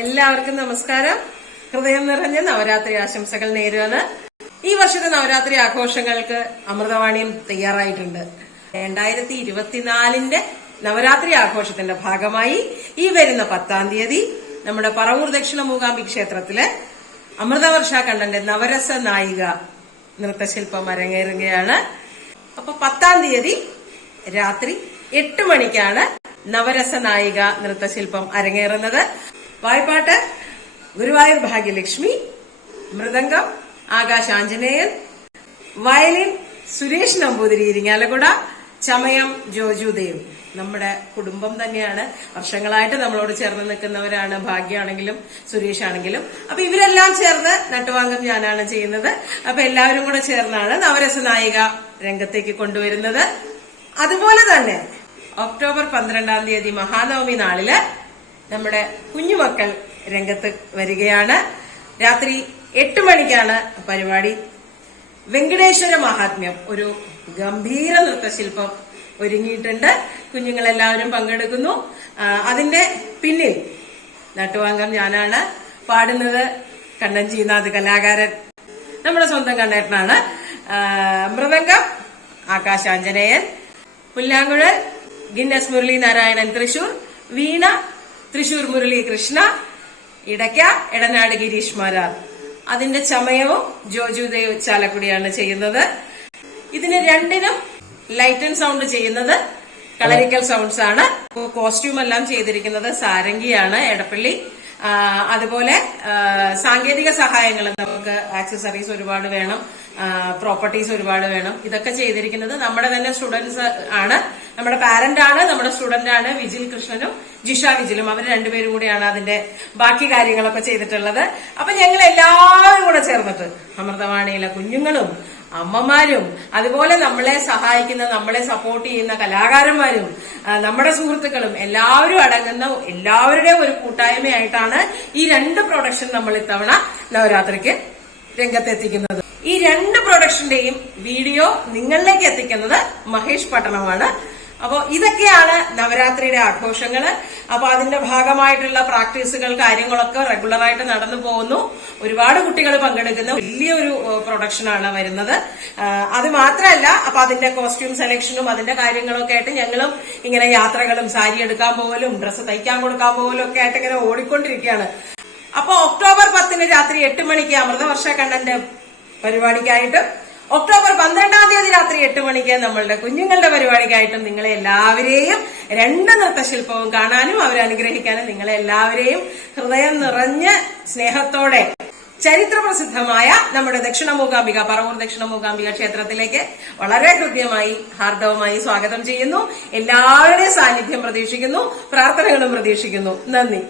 എല്ലാവർക്കും നമസ്കാരം. ഹൃദയം നിറഞ്ഞ നവരാത്രി ആശംസകൾ നേരുകയാണ്. ഈ വർഷത്തെ നവരാത്രി ആഘോഷങ്ങൾക്ക് അമൃതവാണിയും തയ്യാറായിട്ടുണ്ട്. രണ്ടായിരത്തി ഇരുപത്തിനാലിന്റെ നവരാത്രി ആഘോഷത്തിന്റെ ഭാഗമായി ഈ വരുന്ന പത്താം തീയതി നമ്മുടെ പറവൂർ ദക്ഷിണ മൂകാംബി ക്ഷേത്രത്തിലെ അമൃതവർഷ കണ്ണന്റെ നവരസ നായിക നൃത്തശില്പം അരങ്ങേറുകയാണ് അപ്പൊ പത്താം തീയതി രാത്രി എട്ട് മണിക്കാണ് നവരസ നായിക നൃത്തശില്പം അരങ്ങേറുന്നത്. വായ്പാട്ട് ഗുരുവായൂർ ഭാഗ്യലക്ഷ്മി മൃദംഗം ആകാശ് ആഞ്ജനേയൻ വയലിൻ സുരേഷ് നമ്പൂതിരി ഇരിങ്ങാലക്കുട ചമയം ജോജുദേവ് നമ്മുടെ കുടുംബം തന്നെയാണ്. വർഷങ്ങളായിട്ട് നമ്മളോട് ചേർന്ന് നിൽക്കുന്നവരാണ്. ഭാഗ്യാണെങ്കിലും സുരേഷ് ആണെങ്കിലും അപ്പൊ ഇവരെല്ലാം ചേർന്ന് നട്ടുവാങ്കം ഞാനാണ് ചെയ്യുന്നത്. അപ്പൊ എല്ലാവരും കൂടെ ചേർന്നാണ് നവരസ നായിക രംഗത്തേക്ക് കൊണ്ടുവരുന്നത്. അതുപോലെ തന്നെ ഒക്ടോബർ പന്ത്രണ്ടാം തീയതി മഹാനവമി നാളിൽ നമ്മുടെ കുഞ്ഞുമക്കൾ രംഗത്ത് വരികയാണ്. രാത്രി എട്ട് മണിക്കാണ് പരിപാടി. വെങ്കടേശ്വര മഹാത്മ്യം ഒരു ഗംഭീര നൃത്തശില്പം ഒരുങ്ങിയിട്ടുണ്ട്. കുഞ്ഞുങ്ങളെല്ലാവരും പങ്കെടുക്കുന്നു. അതിന്റെ പിന്നിൽ നട്ടുവാങ്കം ഞാനാണ്. പാടുന്നത് കണ്ണൻ ജീനാഥ് കലാകാരൻ. നമ്മുടെ സ്വന്തം കണ്ണേട്ടനാണ്. മൃദംഗം മൃദംഗം ആകാശാഞ്ജനേയൻ. പുല്ലാങ്കുഴൽ ഗിന്നസ് മുരളി നാരായണൻ തൃശൂർ വീണ തൃശൂർ മുരളി കൃഷ്ണ ഇടയ്ക്ക എടനാട് ഗിരീഷ് മാരാർ. അതിന്റെ ചമയവും ജോജുദേവ് ചാലക്കുടിയാണ് ചെയ്യുന്നത്. ഇതിന് രണ്ടിനും ലൈറ്റ് ആൻഡ് സൗണ്ട് ചെയ്യുന്നത് കളരിക്കൽ സൗണ്ട്സ് ആണ്. കോസ്റ്റ്യൂം എല്ലാം ചെയ്തിരിക്കുന്നത് സാരംഗിയാണ് എടപ്പള്ളി. അതുപോലെ സാങ്കേതിക സഹായങ്ങൾ നമുക്ക് ആക്സസറീസ് ഒരുപാട് വേണം പ്രോപ്പർട്ടീസ് ഒരുപാട് വേണം. ഇതൊക്കെ ചെയ്തിരിക്കുന്നത് നമ്മുടെ തന്നെ സ്റ്റുഡൻസ് ആണ്. നമ്മുടെ പാരന്റ് ആണ് നമ്മുടെ സ്റ്റുഡന്റ് ആണ് വിജിൽ കൃഷ്ണനും ജിഷ വിജിലും. അവർ രണ്ടുപേരും കൂടിയാണ് അതിന്റെ ബാക്കി കാര്യങ്ങളൊക്കെ ചെയ്തിട്ടുള്ളത്. അപ്പൊ ഞങ്ങൾ എല്ലാവരും കൂടെ ചേർന്നിട്ട് അമൃതവാണിയിലെ കുഞ്ഞുങ്ങളും അമ്മമാരും അതുപോലെ നമ്മളെ സഹായിക്കുന്ന നമ്മളെ സപ്പോർട്ട് ചെയ്യുന്ന കലാകാരന്മാരും നമ്മുടെ സുഹൃത്തുക്കളും എല്ലാവരും അടങ്ങുന്ന എല്ലാവരുടെയും ഒരു കൂട്ടായ്മയായിട്ടാണ് ഈ രണ്ട് പ്രൊഡക്ഷൻ നമ്മൾ ഇത്തവണ നവരാത്രിക്ക് രംഗത്തെത്തിക്കുന്നത്. ഈ രണ്ട് പ്രൊഡക്ഷന്റെയും വീഡിയോ നിങ്ങളിലേക്ക് എത്തിക്കുന്നത് മഹേഷ് പട്ടണമാണ്. അപ്പോ ഇതൊക്കെയാണ് നവരാത്രിയുടെ ആഘോഷങ്ങൾ അപ്പൊ അതിന്റെ ഭാഗമായിട്ടുള്ള പ്രാക്ടീസുകൾ കാര്യങ്ങളൊക്കെ റെഗുലറായിട്ട് നടന്നു പോകുന്നു. ഒരുപാട് കുട്ടികൾ പങ്കെടുക്കുന്ന. വലിയൊരു പ്രൊഡക്ഷനാണ് വരുന്നത്. അത് മാത്രമല്ല അപ്പൊ അതിന്റെ കോസ്റ്റ്യൂം സെലക്ഷനും അതിന്റെ കാര്യങ്ങളൊക്കെ ആയിട്ട് ഞങ്ങളും ഇങ്ങനെ യാത്രകളും സാരി എടുക്കാൻ പോകലും ഡ്രസ്സ് തയ്ക്കാൻ കൊടുക്കാൻ പോകലും ഒക്കെ ആയിട്ട് ഇങ്ങനെ ഓടിക്കൊണ്ടിരിക്കുകയാണ്. അപ്പൊ ഒക്ടോബർ പത്തിന് രാത്രി എട്ട് മണിക്ക് അമൃതവർഷ കണ്ണന്റെ പരിപാടിക്കായിട്ടും ഒക്ടോബർ പന്ത്രണ്ടാം തീയതി രാത്രി എട്ട് മണിക്ക് നമ്മളുടെ കുഞ്ഞുങ്ങളുടെ പരിപാടിക്കായിട്ടും നിങ്ങളെ എല്ലാവരെയും രണ്ട് നൃത്തശില്പവും കാണാനും അവരെ അനുഗ്രഹിക്കാനും നിങ്ങളെ എല്ലാവരെയും ഹൃദയം നിറഞ്ഞ സ്നേഹത്തോടെ ചരിത്ര പ്രസിദ്ധമായ നമ്മുടെ ദക്ഷിണ മൂകാംബിക പറവൂർ ദക്ഷിണ മൂകാംബിക ക്ഷേത്രത്തിലേക്ക് വളരെ ഹൃദ്യമായി ഹാർദവമായി സ്വാഗതം ചെയ്യുന്നു. എല്ലാവരുടെയും സാന്നിധ്യം പ്രതീക്ഷിക്കുന്നു. പ്രാർത്ഥനകളും പ്രതീക്ഷിക്കുന്നു. നന്ദി.